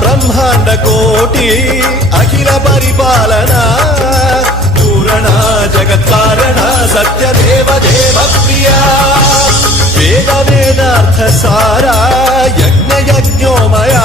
బ్రహ్మాండ కోటి అఖిల పరిపాలన పూరణ జగత్కారణ సత్యదేవ దేవ ప్రియా వేద వేదార్థ సారా యజ్ఞ యజ్ఞోమయా